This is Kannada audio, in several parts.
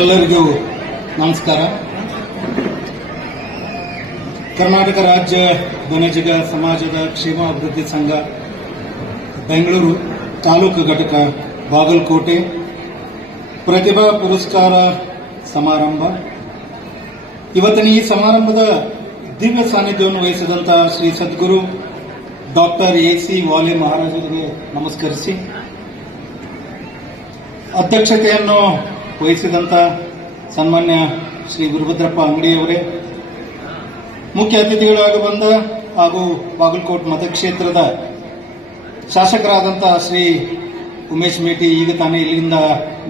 ಎಲ್ಲರಿಗೂ ನಮಸ್ಕಾರ. ಕರ್ನಾಟಕ ರಾಜ್ಯ ಬಣಜಿಗ ಸಮಾಜದ ಕ್ಷೇಮಾಭಿವೃದ್ಧಿ ಸಂಘ ಬೆಂಗಳೂರು ತಾಲೂಕು ಘಟಕ ಬಾಗಲಕೋಟೆ ಪ್ರತಿಭಾ ಪುರಸ್ಕಾರ ಸಮಾರಂಭ. ಇವತ್ತಿನ ಈ ಸಮಾರಂಭದ ದಿವ್ಯ ಸಾನ್ನಿಧ್ಯವನ್ನು ವಹಿಸಿದಂತಹ ಶ್ರೀ ಸದ್ಗುರು ಡಾಕ್ಟರ್ ಎ.ಸಿ. ವಾಲೆ ಮಹಾರಾಜರಿಗೆ ನಮಸ್ಕರಿಸಿ, ಅಧ್ಯಕ್ಷತೆಯನ್ನು ವಹಿಸಿದಂತ ಸನ್ಮಾನ್ಯ ಶ್ರೀ ಗುರುಭದ್ರಪ್ಪ ಅಂಗಡಿಯವರೇ, ಮುಖ್ಯ ಅತಿಥಿಗಳಾಗಿ ಬಂದ ಹಾಗೂ ಬಾಗಲಕೋಟೆ ಮತಕ್ಷೇತ್ರದ ಶಾಸಕರಾದಂತಹ ಶ್ರೀ ಉಮೇಶ್ ಮೇಟಿ ಈಗ ತಾನೇ ಇಲ್ಲಿಂದ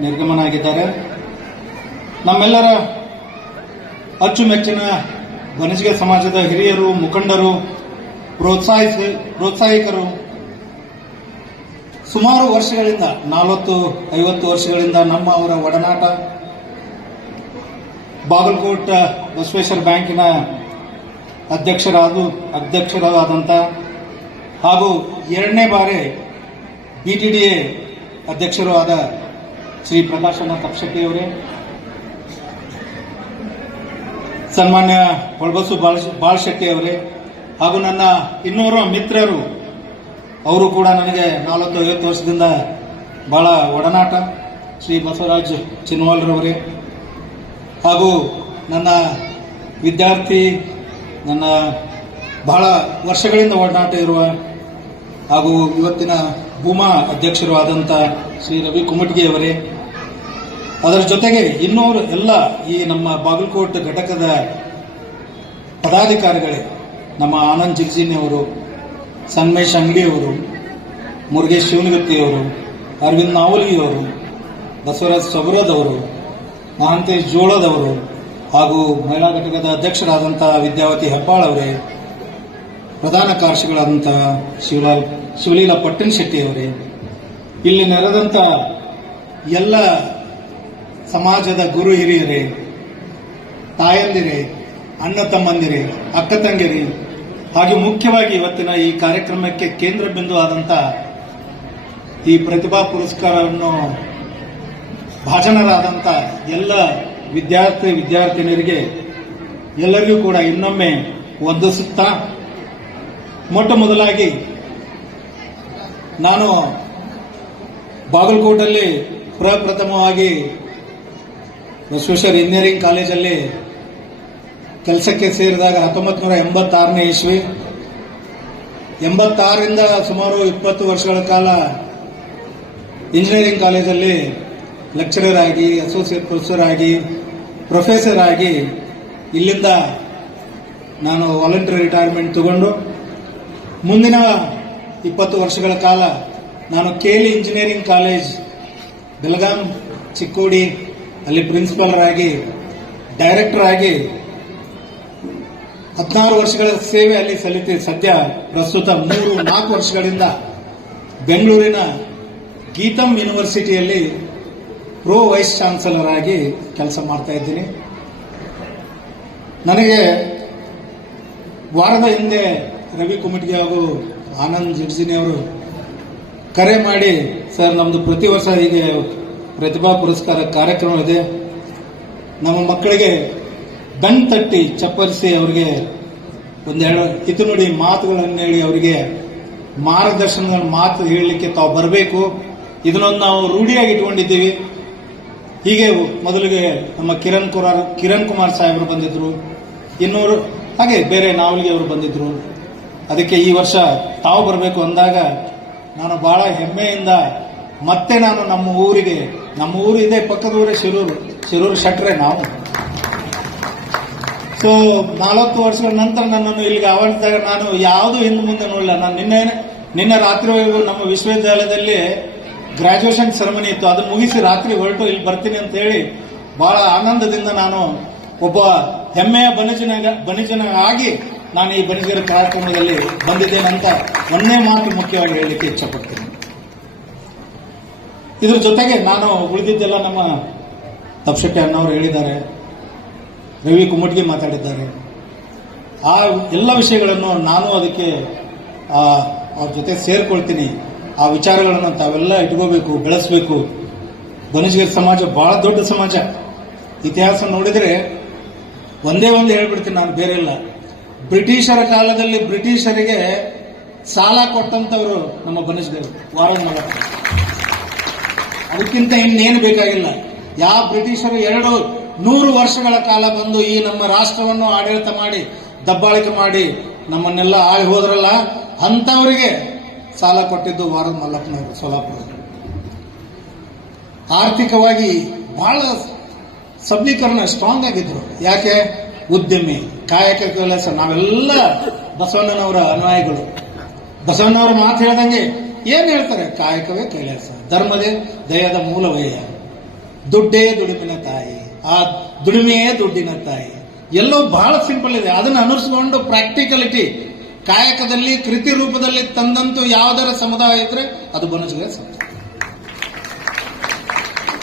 ನಿರ್ಗಮನ ಆಗಿದ್ದಾರೆ. ನಮ್ಮೆಲ್ಲರ ಅಚ್ಚುಮೆಚ್ಚಿನ ಬಣಜಿಗ ಸಮಾಜದ ಹಿರಿಯರು, ಮುಖಂಡರು, ಪ್ರೋತ್ಸಾಹಕರು, ಸುಮಾರು ವರ್ಷಗಳಿಂದ 40-50 ವರ್ಷಗಳಿಂದ ನಮ್ಮ ಅವರ ಒಡನಾಟ, ಬಾಗಲಕೋಟೆ ಬಸವೇಶ್ವರ ಬ್ಯಾಂಕಿನ ಅಧ್ಯಕ್ಷರಾದಂಥ ಹಾಗೂ 2ನೇ ಬಾರಿ ಬಿಟಿಡಿಎ ಅಧ್ಯಕ್ಷರು ಆದ ಶ್ರೀ ಪ್ರಕಾಶಣ್ಣ ತಪ್ಶೆಟ್ಟಿಯವರೇ, ಸನ್ಮಾನ್ಯ ಹೊಳಬಸು ಬಾಳಶೆಟ್ಟಿ ಅವರೇ, ಹಾಗೂ ನನ್ನ ಇನ್ನೂರು ಮಿತ್ರರು, ಅವರು ಕೂಡ ನನಗೆ 40-50 ವರ್ಷದಿಂದ ಬಹಳ ಒಡನಾಟ, ಶ್ರೀ ಬಸವರಾಜ್ ಚಿನ್ವಾಲ್ರವರೇ, ಹಾಗೂ ನನ್ನ ವಿದ್ಯಾರ್ಥಿ, ನನ್ನ ಬಹಳ ವರ್ಷಗಳಿಂದ ಒಡನಾಟ ಇರುವ ಹಾಗೂ ಇವತ್ತಿನ ಭೂಮಾ ಅಧ್ಯಕ್ಷರು ಆದಂಥ ಶ್ರೀ ರವಿ ಕುಮಟಗಿಯವರೇ, ಅದರ ಜೊತೆಗೆ ಇನ್ನೂರು ಎಲ್ಲ ಈ ನಮ್ಮ ಬಾಗಲಕೋಟೆ ಘಟಕದ ಪದಾಧಿಕಾರಿಗಳೇ, ನಮ್ಮ ಆನಂದ್ ಜಿರ್ಜಿನಿ ಅವರು, ಸನ್ಮೇಶ್ ಅಂಗಡಿಯವರು, ಮುರುಗೇಶ್ ಶಿವನಗತ್ತಿಯವರು, ಅರವಿಂದ್ ನಾವಲ್ಗಿಯವರು, ಬಸವರಾಜ್ ಸಬರದವರು, ಮಹಾಂತೇಶ್ ಜೋಳದವರು, ಹಾಗೂ ಮಹಿಳಾ ಘಟಕದ ಅಧ್ಯಕ್ಷರಾದಂತಹ ವಿದ್ಯಾವತಿ ಹೆಬ್ಬಾಳ್ ಅವರೇ, ಪ್ರಧಾನ ಕಾರ್ಯದರ್ಶಿಗಳಾದಂತಹ ಶಿವಲೀಲಾ ಪಟ್ಟಣ ಶೆಟ್ಟಿಯವರೇ, ಇಲ್ಲಿ ನೆರೆದಂತ ಎಲ್ಲ ಸಮಾಜದ ಗುರು ಹಿರಿಯರೇ, ತಾಯಂದಿರೇ, ಅಣ್ಣ ತಮ್ಮಂದಿರೇ, ಅಕ್ಕ ತಂಗಿರೇ, ಹಾಗೆ ಮುಖ್ಯವಾಗಿ ಇವತ್ತಿನ ಈ ಕಾರ್ಯಕ್ರಮಕ್ಕೆ ಕೇಂದ್ರ ಬಿಂದು ಆದಂತ ಈ ಪ್ರತಿಭಾ ಪುರಸ್ಕಾರವನ್ನು ಭಾಜನರಾದಂಥ ಎಲ್ಲ ವಿದ್ಯಾರ್ಥಿನಿಯರಿಗೆ ಎಲ್ಲರಿಗೂ ಕೂಡ ಇನ್ನೊಮ್ಮೆ ವಂದಿಸುತ್ತಾ, ಮೊಟ್ಟ ಮೊದಲಾಗಿ ನಾನು ಬಾಗಲಕೋಟಲ್ಲಿ ಪ್ರಪ್ರಥಮವಾಗಿ ಬಸವೇಶ್ವರ ಇಂಜಿನಿಯರಿಂಗ್ ಕಾಲೇಜಲ್ಲಿ ಕೆಲಸಕ್ಕೆ ಸೇರಿದಾಗ 1986ನೇ ಇಸ್ವಿ, 86ರಿಂದ ಸುಮಾರು 20 ವರ್ಷಗಳ ಕಾಲ ಇಂಜಿನಿಯರಿಂಗ್ ಕಾಲೇಜಲ್ಲಿ ಲೆಕ್ಚರರ್ ಆಗಿ, ಅಸೋಸಿಯೇಟ್ ಪ್ರೊಫೆಸರ್ ಆಗಿ, ಪ್ರೊಫೆಸರ್ ಆಗಿ ಇಲ್ಲಿಂದ ನಾನು ವಾಲಂಟರಿ ರಿಟೈರ್ಮೆಂಟ್ ತಗೊಂಡು ಮುಂದಿನ 20 ವರ್ಷಗಳ ಕಾಲ ನಾನು Cayley engineering college Belgaum Chikkodi ಅಲ್ಲಿ ಪ್ರಿನ್ಸಿಪಾಲರ್ ಆಗಿ, ಡೈರೆಕ್ಟರ್ ಆಗಿ 16 ವರ್ಷಗಳ ಸೇವೆ ಅಲ್ಲಿ ಸಲ್ಲಿಸಿ ಸದ್ಯ ಪ್ರಸ್ತುತ 3-4 ವರ್ಷಗಳಿಂದ ಬೆಂಗಳೂರಿನ ಗೀತಂ ಯೂನಿವರ್ಸಿಟಿಯಲ್ಲಿ ಪ್ರೋ ವೈಸ್ ಚಾನ್ಸಲರ್ ಆಗಿ ಕೆಲಸ ಮಾಡ್ತಾ ಇದ್ದೀನಿ. ನನಗೆ ವಾರದ ಹಿಂದೆ ರವಿ ಕುಮಟಗಿ ಹಾಗೂ ಆನಂದ್ ಜಿಡ್ಜಿನಿ ಅವರು ಕರೆ ಮಾಡಿ, ಸರ್ ನಮ್ದು ಪ್ರತಿ ವರ್ಷ ಹೀಗೆ ಪ್ರತಿಭಾ ಪುರಸ್ಕಾರ ಕಾರ್ಯಕ್ರಮ ಇದೆ, ನಮ್ಮ ಮಕ್ಕಳಿಗೆ ಬೆನ್ ತಟ್ಟಿ ಚಪ್ಪರಿಸಿ ಅವರಿಗೆ ಒಂದೆರಡು ಹಿತನುಡಿ ಮಾತುಗಳನ್ನು ಹೇಳಿ ಅವರಿಗೆ ಮಾರ್ಗದರ್ಶನದ ಮಾತು ಹೇಳಲಿಕ್ಕೆ ತಾವು ಬರಬೇಕು, ಇದನ್ನೊಂದು ನಾವು ರೂಢಿಯಾಗಿ ಇಟ್ಕೊಂಡಿದ್ದೀವಿ. ಹೀಗೆ ಮೊದಲಿಗೆ ನಮ್ಮ ಕಿರಣ್ ಕುಮಾರ್ ಸಾಹೇಬರು ಬಂದಿದ್ರು, ಇನ್ನೂರು ಹಾಗೆ ಬೇರೆ ನಾವಲ್ಗಿ ಅವರು ಬಂದಿದ್ರು. ಅದಕ್ಕೆ ಈ ವರ್ಷ ತಾವು ಬರಬೇಕು ಅಂದಾಗ ನಾನು ಬಹಳ ಹೆಮ್ಮೆಯಿಂದ ಮತ್ತೆ ನಾನು ನಮ್ಮ ಊರು ಇದೆ, ಪಕ್ಕದ ಊರೇ ಶಿರೂರು ಶೆಟ್ರೆ ನಾವು. ಸೊ 40 ವರ್ಷಗಳ ನಂತರ ನನ್ನನ್ನು ಇಲ್ಲಿಗೆ ಆಹ್ವಾನಿಸಿದಾಗ ನಾನು ಯಾವುದು ಹಿಂದೆ ಮುಂದೆ ನೋಡಲಿಲ್ಲ. ನಾನು ನಿನ್ನೆ ರಾತ್ರಿವರೆಗೂ ನಮ್ಮ ವಿಶ್ವವಿದ್ಯಾಲಯದಲ್ಲಿ ಗ್ರಾಜುಯೇಷನ್ ಸೆರೆಮನಿ ಇತ್ತು, ಅದನ್ನು ಮುಗಿಸಿ ರಾತ್ರಿ ಹೊರಟು ಇಲ್ಲಿ ಬರ್ತೀನಿ ಅಂತ ಹೇಳಿ ಬಹಳ ಆನಂದದಿಂದ ನಾನು ಒಬ್ಬ ಹೆಮ್ಮೆಯ ಬಣಿಜನಾಗಿ ನಾನು ಈ ಬಣಿಜರ ಕಾರ್ಯಕ್ರಮದಲ್ಲಿ ಬಂದಿದ್ದೇನೆ ಅಂತ ಒಂದೇ ಮಾತು ಮುಖ್ಯವಾಗಿ ಹೇಳಲಿಕ್ಕೆ ಇಚ್ಛಪಡ್ತೀನಿ. ಇದ್ರ ಜೊತೆಗೆ ನಾನು ಉಳಿದಿದ್ದೆಲ್ಲ ನಮ್ಮ ತಪ್ಶೆಟ್ಟಿ ಅಣ್ಣವರು ಹೇಳಿದ್ದಾರೆ, ರವಿ ಕುಮಟಗಿ ಮಾತಾಡಿದ್ದಾರೆ. ಆ ಎಲ್ಲ ವಿಷಯಗಳನ್ನು ನಾನು ಅದಕ್ಕೆ ಅವ್ರ ಜೊತೆ ಸೇರ್ಕೊಳ್ತೀನಿ. ಆ ವಿಚಾರಗಳನ್ನು ತಾವೆಲ್ಲ ಇಟ್ಕೋಬೇಕು, ಬೆಳೆಸಬೇಕು. ಬನಜಗಿರಿ ಸಮಾಜ ಬಹಳ ದೊಡ್ಡ ಸಮಾಜ. ಇತಿಹಾಸ ನೋಡಿದರೆ ಒಂದೇ ಒಂದು ಹೇಳ್ಬಿಡ್ತೀನಿ ನಾನು, ಬೇರೆ ಇಲ್ಲ. ಬ್ರಿಟಿಷರ ಕಾಲದಲ್ಲಿ ಬ್ರಿಟಿಷರಿಗೆ ಸಾಲ ಕೊಟ್ಟಂತವರು ನಮ್ಮ ಬನಜಗಿರಿ ವಾರನ್ ಮಗ. ಅದಕ್ಕಿಂತ ಇನ್ನೇನು ಬೇಕಾಗಿಲ್ಲ. ಯಾವ ಬ್ರಿಟಿಷರು 200 ವರ್ಷಗಳ ಕಾಲ ಬಂದು ಈ ನಮ್ಮ ರಾಷ್ಟ್ರವನ್ನು ಆಡಳಿತ ಮಾಡಿ ದಬ್ಬಾಳಿಕೆ ಮಾಡಿ ನಮ್ಮನ್ನೆಲ್ಲ ಆಳಿ ಹೋದ್ರಲ್ಲ, ಅಂತವರಿಗೆ ಸಾಲ ಕೊಟ್ಟಿದ್ದು ವಾರದ ಮಲ್ಲಪ್ಪನವರು ಸೋಲಾಪುರ. ಆರ್ಥಿಕವಾಗಿ ಬಹಳ ಸಬಲೀಕರಣ ಸ್ಟ್ರಾಂಗ್ ಆಗಿದ್ರು. ಯಾಕೆ? ಉದ್ಯಮಿ, ಕಾಯಕ ಕೆಲಸ. ನಾವೆಲ್ಲ ಬಸವಣ್ಣನವರ ಅನುಯಾಯಿಗಳು. ಬಸವಣ್ಣವರ ಮಾತು ಹೇಳ್ದಂಗೆ ಏನ್ ಹೇಳ್ತಾರೆ? ಕಾಯಕವೇ ಕೈಲಾಸ, ಧರ್ಮದೇ ದಯದ ಮೂಲವಯ್ಯ, ದುಡ್ಡೇ ದುಡಿಮಿನ ತಾಯಿ, ಆ ದುಡಿಮೆಯೇ ದುಡ್ಡಿನ ತಾಯಿ. ಎಲ್ಲೋ ಬಹಳ ಸಿಂಪಲ್ ಇದೆ. ಅದನ್ನು ಅನುಸರಿಸಿಕೊಂಡು ಪ್ರಾಕ್ಟಿಕಲಿಟಿ ಕಾಯಕದಲ್ಲಿ ಕೃತಿ ರೂಪದಲ್ಲಿ ತಂದಂತೂ ಯಾವುದರ ಸಮುದಾಯ ಇದ್ರೆ ಅದು ಬನಜಗಿರಿ ಸಮುದಾಯ.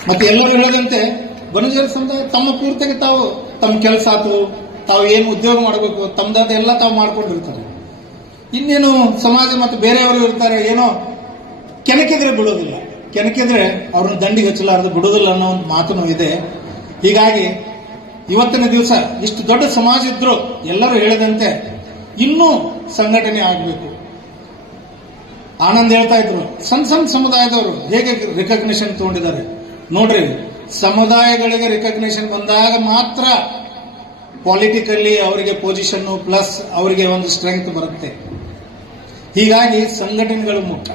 ಮತ್ತೆ ಎಲ್ಲರೂ ಹೇಳದಂತೆ ಬನಜಗಿರಿ ಸಮುದಾಯ ತಮ್ಮ ಪೂರ್ತಿಗೆ ತಾವು ತಮ್ಮ ಕೆಲಸ ಆತು, ತಾವು ಏನು ಉದ್ಯೋಗ ಮಾಡಬೇಕು ತಮ್ಮದಾದ ಎಲ್ಲ ತಾವು ಮಾಡ್ಕೊಂಡಿರ್ತಾರೆ. ಇನ್ನೇನು ಸಮಾಜ ಮತ್ತು ಬೇರೆಯವರು ಇರ್ತಾರೆ, ಏನೋ ಕೆಣಕಿದ್ರೆ ಬಿಡೋದಿಲ್ಲ, ಕೆಣಕಿದ್ರೆ ಅವ್ರನ್ನ ದಂಡಿಗೆ ಹಚ್ಚಲಾರದು ಬಿಡೋದಿಲ್ಲ ಅನ್ನೋ ಒಂದು ಮಾತನ್ನು ಇದೆ. ಹೀಗಾಗಿ ಇವತ್ತಿನ ದಿವಸ ಇಷ್ಟು ದೊಡ್ಡ ಸಮಾಜ ಇದ್ರು ಎಲ್ಲರೂ ಹೇಳಿದಂತೆ ಇನ್ನೂ ಸಂಘಟನೆ ಆಗಬೇಕು. ಆನಂದ್ ಹೇಳ್ತಾ ಇದ್ರು ಸಣ್ಣ ಸಣ್ಣ ಸಮುದಾಯದವರು ಹೇಗೆ ರಿಕಗ್ನಿಷನ್ ತಗೊಂಡಿದ್ದಾರೆ ನೋಡ್ರಿ. ಸಮುದಾಯಗಳಿಗೆ ರಿಕಗ್ನಿಷನ್ ಬಂದಾಗ ಮಾತ್ರ ಪಾಲಿಟಿಕಲ್ಲಿ ಅವರಿಗೆ ಪೊಸಿಷನ್ ಪ್ಲಸ್ ಅವರಿಗೆ ಒಂದು ಸ್ಟ್ರೆಂತ್ ಬರುತ್ತೆ. ಹೀಗಾಗಿ ಸಂಘಟನೆಗಳು ಮುಖ್ಯ.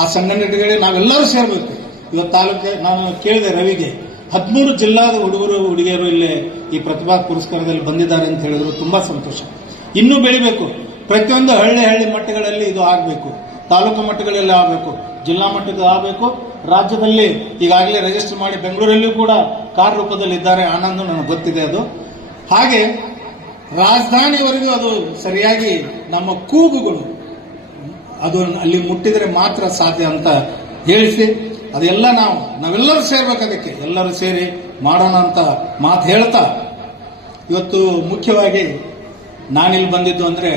ಆ ಸಂಘಟನೆಗಳಿಗೆ ನಾವೆಲ್ಲರೂ ಸೇರಬೇಕು. ಇವತ್ತು ತಾಲೂಕೆ ನಾನು ಕೇಳಿದೆ ರವಿಗೆ, 13 ಜಿಲ್ಲಾದ ಹುಡುಗರು ಹುಡುಗಿಯರು ಇಲ್ಲೇ ಈ ಪ್ರತಿಭಾ ಪುರಸ್ಕಾರದಲ್ಲಿ ಬಂದಿದ್ದಾರೆ ಅಂತ ಹೇಳಿದ್ರು. ತುಂಬಾ ಸಂತೋಷ. ಇನ್ನೂ ಬೆಳಿಬೇಕು. ಪ್ರತಿಯೊಂದು ಹಳ್ಳಿ ಮಟ್ಟಗಳಲ್ಲಿ ಇದು ಆಗಬೇಕು, ತಾಲೂಕು ಮಟ್ಟಗಳಲ್ಲಿ ಆಗಬೇಕು, ಜಿಲ್ಲಾ ಮಟ್ಟಕ್ಕೆ ಆಗಬೇಕು. ರಾಜ್ಯದಲ್ಲಿ ಈಗಾಗಲೇ ರಿಜಿಸ್ಟರ್ ಮಾಡಿ ಬೆಂಗಳೂರಲ್ಲಿಯೂ ಕೂಡ ಕಾರ್ಯರೂಪದಲ್ಲಿ ಇದ್ದಾರೆ. ಆನಂದ್ ನನಗೆ ಗೊತ್ತಿದೆ ಅದು. ಹಾಗೆ ರಾಜಧಾನಿವರೆಗೂ ಅದು ಸರಿಯಾಗಿ ನಮ್ಮ ಕೂಗುಗಳು ಅದು ಅಲ್ಲಿ ಮುಟ್ಟಿದರೆ ಮಾತ್ರ ಸಾಧ್ಯ ಅಂತ ಹೇಳಿಸಿ, ಅದೆಲ್ಲ ನಾವೆಲ್ಲರೂ ಸೇರ್ಬೇಕು. ಅದಕ್ಕೆ ಎಲ್ಲರೂ ಸೇರಿ ಮಾಡೋಣ ಅಂತ ಮಾತು ಹೇಳ್ತಾ, ಇವತ್ತು ಮುಖ್ಯವಾಗಿ ನಾನಿಲ್ಲಿ ಬಂದಿದ್ದು ಅಂದ್ರೆ